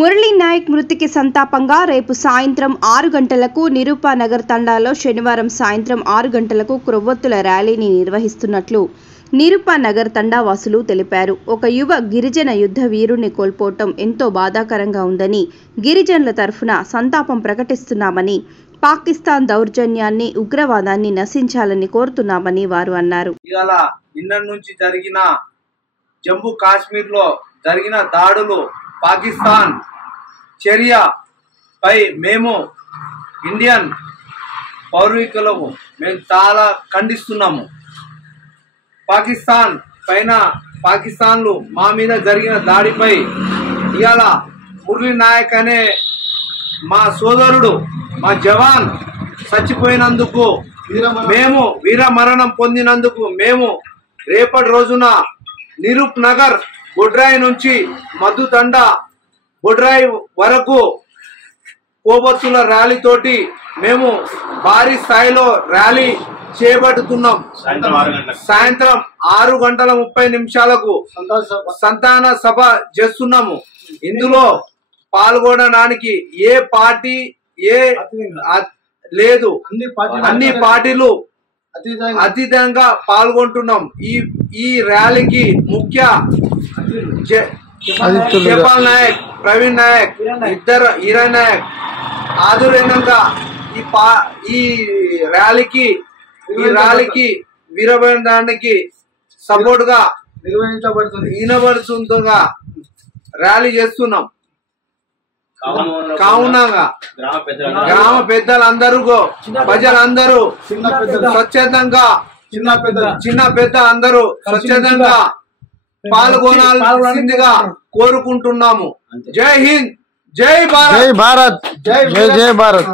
మురళీ నాయక్ మృతికి సంతాపంగా రేపు సాయంత్రం 6 గంటలకు నిరూపానగర్ తండాలో శనివారం సాయంత్రం 6 గంటలకు క్రొవ్వొత్తుల ర్యాలీని నిర్వహిస్తున్నట్లు నిరూపానగర్ తండావాసులు తెలిపారు. ఒక యువ గిరిజన యుద్ధ వీరుని కోల్పోవటం ఎంతో బాధాకరంగా ఉందని, గిరిజనుల తరఫున సంతాపం ప్రకటిస్తున్నామని, పాకిస్తాన్ దౌర్జన్యాన్ని, ఉగ్రవాదాన్ని నశించాలని కోరుతున్నామని వారు అన్నారు. నిన్న నుంచి జరిగిన జమ్మూ కాశ్మీర్లో జరిగిన దాడులు, పాకిస్తాన్ చర్యపై మేము ఇండియన్ పౌరులకు మేము చాలా ఖండిస్తున్నాము. పాకిస్తాన్లు మా మీద జరిగిన దాడిపై ఇవాళ మురళీ నాయక్ అనే మా సోదరుడు, మా జవాన్ చచ్చిపోయినందుకు, మేము వీరమరణం పొందినందుకు మేము రేపటి రోజున నిరూప్ నగర్ బొడ్రాయి నుంచి మధుతండ బొడ్రాయి వరకు కోబొత్తుల ర్యాలీ తోటి మేము భారీ స్థాయిలో ర్యాలీ చేపడుతున్నాం. సాయంత్రం 6:30 సంతాన సభ చేస్తున్నాము. ఇందులో పాల్గొనడానికి ఏ పార్టీ లేదు, అన్ని పార్టీలు అతీతంగా పాల్గొంటున్నాం. ఈ ర్యాలీకి ముఖ్య జపాల్ నాయక్, ప్రవీణ్ నాయక్, ఇద్దరు హీరా నాయక్ ఆధ్వర్యంగా ఈ ర్యాలీకి వీరబంధానికి సపోర్ట్ గా నిర్వహించబడుతుండగా ర్యాలీ చేస్తున్నాం. కావున గ్రామ పెద్దలందరూ, ప్రజలందరూ స్వచ్ఛందంగా, చిన్న పెద్ద అందరూ స్వచ్ఛందంగా పాల్గొనాల్సిందిగా కోరుకుంటున్నాము. జై హింద్, జై భారత్, జై భారత్, జై భారత్.